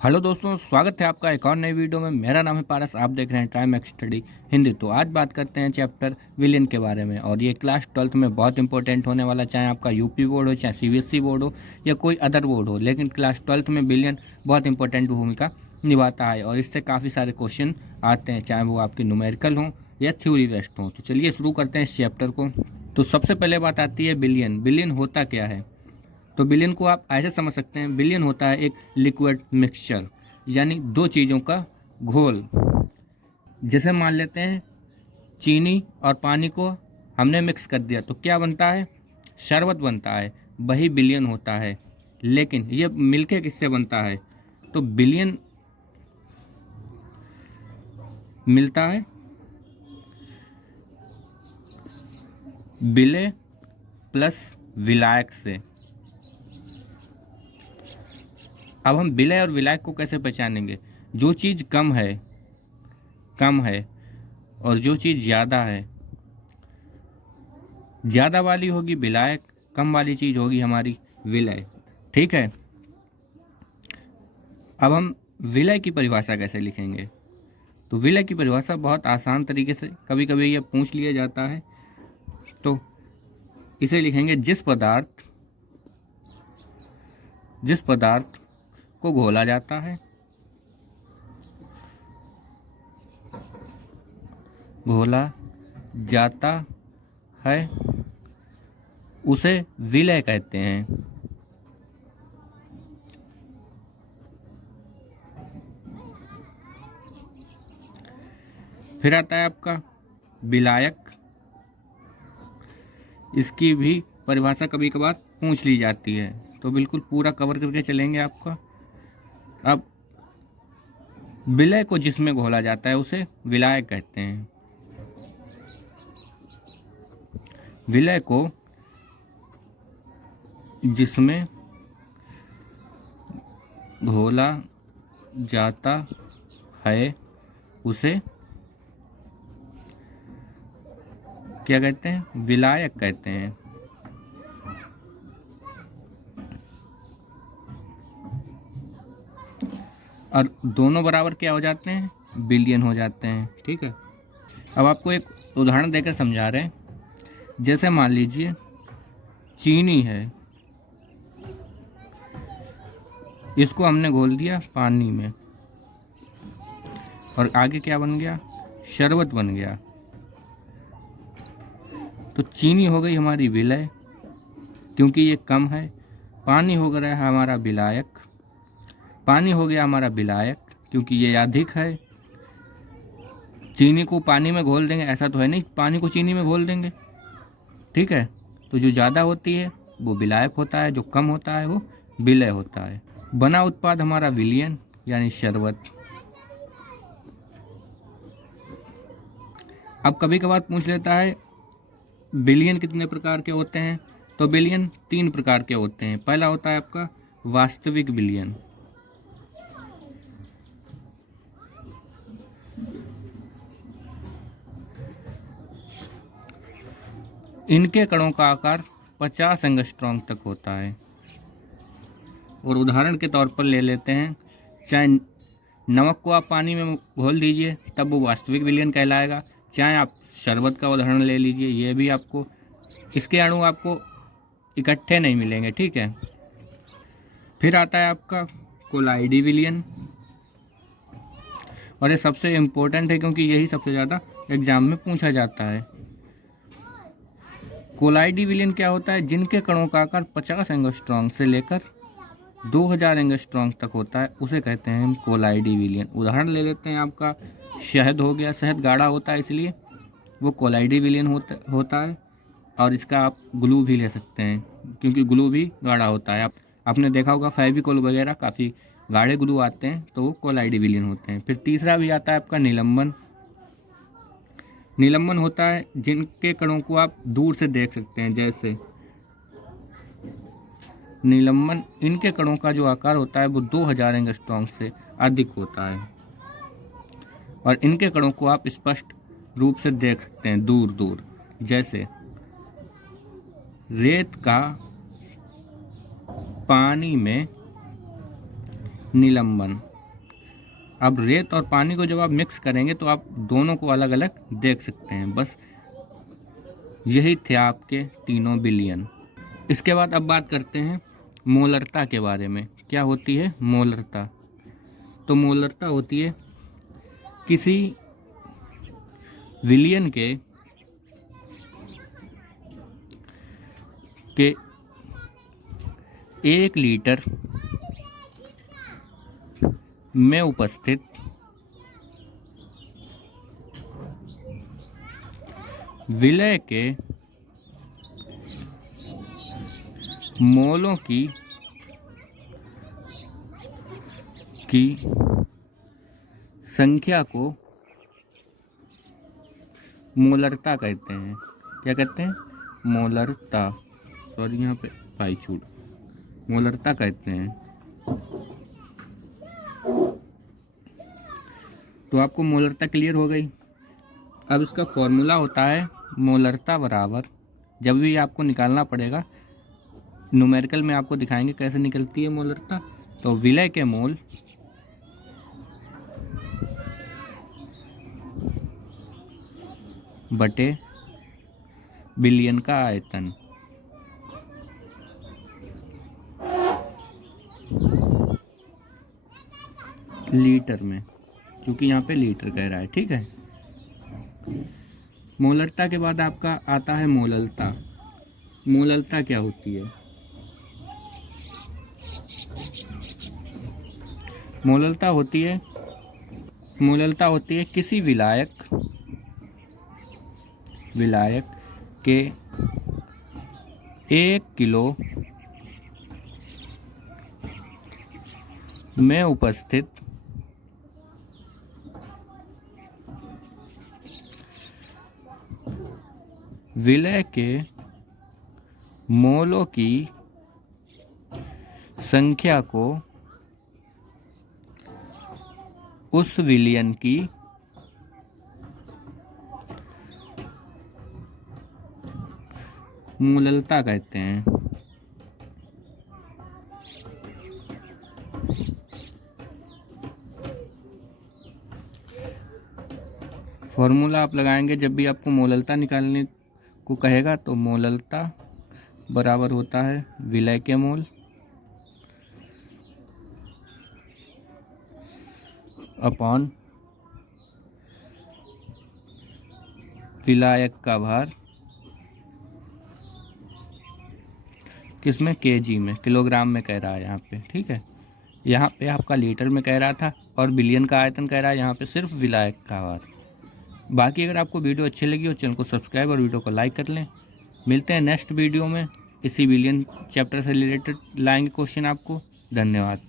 Hello दोस्तों, स्वागत है आपका एक और नई वीडियो में। मेरा नाम है पारस, आप देख रहे हैं टाइम एक्स स्टडी हिंदी। तो आज बात करते हैं चैप्टर विलियन के बारे में। और ये क्लास 12th में बहुत इंपॉर्टेंट होने वाला, चाहे आपका यूपी बोर्ड हो, चाहे सीबीएसई बोर्ड हो या कोई अदर बोर्ड हो, लेकिन क्लास 12th में विलियन बहुत इंपॉर्टेंट भूमिका निभाता है और इससे काफ़ी सारे क्वेश्चन आते हैं, चाहे वो आपके न्यूमेरिकल हों या थ्योरी बेस्ड हों। तो चलिए शुरू करते हैं इस चैप्टर को। तो सबसे पहले बात आती है बिलियन। बिलियन होता क्या है? तो बिलियन को आप ऐसे समझ सकते हैं, बिलियन होता है एक लिक्विड मिक्सचर, यानी दो चीज़ों का घोल। जैसे मान लेते हैं चीनी और पानी को हमने मिक्स कर दिया तो क्या बनता है? शरबत बनता है, वही बिलियन होता है। लेकिन ये मिलके किससे बनता है? तो बिलियन मिलता है विलय प्लस विलायक से। अब हम विलय और विलायक को कैसे पहचानेंगे? जो चीज़ कम है और जो चीज़ ज़्यादा है, ज़्यादा वाली होगी विलायक, कम वाली चीज़ होगी हमारी विलय। ठीक है। अब हम विलय की परिभाषा कैसे लिखेंगे? तो विलय की परिभाषा बहुत आसान तरीके से, कभी कभी ये पूछ लिया जाता है, तो इसे लिखेंगे जिस पदार्थ को घोला जाता है, उसे विलय कहते हैं। फिर आता है आपका विलायक। इसकी भी परिभाषा कभी कभार पूछ ली जाती है, तो बिल्कुल पूरा कवर करके चलेंगे आपका। अब विलय को जिसमें घोला जाता है उसे विलायक कहते हैं। विलय को जिसमें घोला जाता है उसे क्या कहते हैं? विलायक कहते हैं। और दोनों बराबर क्या हो जाते हैं? बिलियन हो जाते हैं। ठीक है। अब आपको एक उदाहरण देकर समझा रहे हैं। जैसे मान लीजिए चीनी है, इसको हमने घोल दिया पानी में और आगे क्या बन गया? शरबत बन गया। तो चीनी हो गई हमारी विलय क्योंकि ये कम है, पानी हो गया है हमारा विलायक, पानी हो गया हमारा विलायक क्योंकि ये अधिक है। चीनी को पानी में घोल देंगे ऐसा तो है नहीं, पानी को चीनी में घोल देंगे। ठीक है। तो जो ज़्यादा होती है वो विलायक होता है, जो कम होता है वो विलय होता है। बना उत्पाद हमारा विलियन यानी शरबत। अब कभी कभार पूछ लेता है बिलियन कितने प्रकार के होते हैं? तो बिलियन 3 प्रकार के होते हैं। पहला होता है आपका वास्तविक बिलियन। इनके कणों का आकार 50 एंगस्ट्रॉम तक होता है। और उदाहरण के तौर पर ले लेते हैं, चाहे नमक को आप पानी में घोल दीजिए तब वो वास्तविक विलियन कहलाएगा। चाहे आप शरबत का उदाहरण ले लीजिए, ये भी आपको इसके अणु आपको इकट्ठे नहीं मिलेंगे। ठीक है। फिर आता है आपका कोलाइडी विलियन, और ये सबसे इम्पोर्टेंट है क्योंकि यही सबसे ज़्यादा एग्जाम में पूछा जाता है। कोलाइडी विलियन क्या होता है? जिनके कणों का आकार 50 एंगस्ट्रॉम से लेकर 2000 एंगस्ट्रॉम तक होता है उसे कहते हैं हम कोलाइडी विलियन। उदाहरण ले लेते हैं आपका शहद हो गया, शहद गाढ़ा होता है इसलिए वो कोलाइडी विलियन होता है। और इसका आप ग्लू भी ले सकते हैं क्योंकि ग्लू भी गाढ़ा होता है। आपने देखा होगा फेविकोल वगैरह काफ़ी गाढ़े ग्लू आते हैं तो वो कोलाइडी विलियन होते हैं। फिर तीसरा भी आता है आपका निलंबन। निलंबन होता है जिनके कणों को आप दूर से देख सकते हैं, जैसे निलंबन, इनके कणों का जो आकार होता है वो 2000 एंगस्ट्रॉम से अधिक होता है और इनके कणों को आप स्पष्ट रूप से देख सकते हैं दूर दूर। जैसे रेत का पानी में निलंबन। अब रेत और पानी को जब आप मिक्स करेंगे तो आप दोनों को अलग अलग देख सकते हैं। बस यही थे आपके तीनों बिलियन। इसके बाद अब बात करते हैं मोलरता के बारे में। क्या होती है मोलरता? तो मोलरता होती है किसी विलियन के के 1 लीटर में उपस्थित विलय के मोलों की संख्या को मोलरता कहते हैं। क्या कहते हैं? मोलरता। सॉरी, यहाँ पे पाई छूट। मोलरता कहते हैं। तो आपको मोलरता क्लियर हो गई। अब इसका फॉर्मूला होता है मोलरता बराबर, जब भी आपको निकालना पड़ेगा, न्यूमेरिकल में आपको दिखाएंगे कैसे निकलती है मोलरता। तो विलय के मोल बटे बिलियन का आयतन। लीटर में, क्योंकि यहाँ पे लीटर कह रहा है। ठीक है। मोलरता के बाद आपका आता है मोललता। मोललता क्या होती है? मोललता होती है किसी विलायक के 1 किलो में उपस्थित विलय के मोलों की संख्या को उस विलियन की मोललता कहते हैं। फॉर्मूला आप लगाएंगे जब भी आपको मोललता निकालने को कहेगा, तो मोललता बराबर होता है विलय के मोल अपॉन विलायक का भार, किसमें? केजी में, किलोग्राम में कह रहा है यहाँ पे। ठीक है। यहाँ पे आपका लीटर में कह रहा था और बिलियन का आयतन कह रहा है, यहाँ पे सिर्फ विलायक का भार। बाकी अगर आपको वीडियो अच्छी लगी हो, चैनल को सब्सक्राइब और वीडियो को लाइक कर लें। मिलते हैं नेक्स्ट वीडियो में। इसी बिलियन चैप्टर से रिलेटेड लाएंगे क्वेश्चन आपको। धन्यवाद।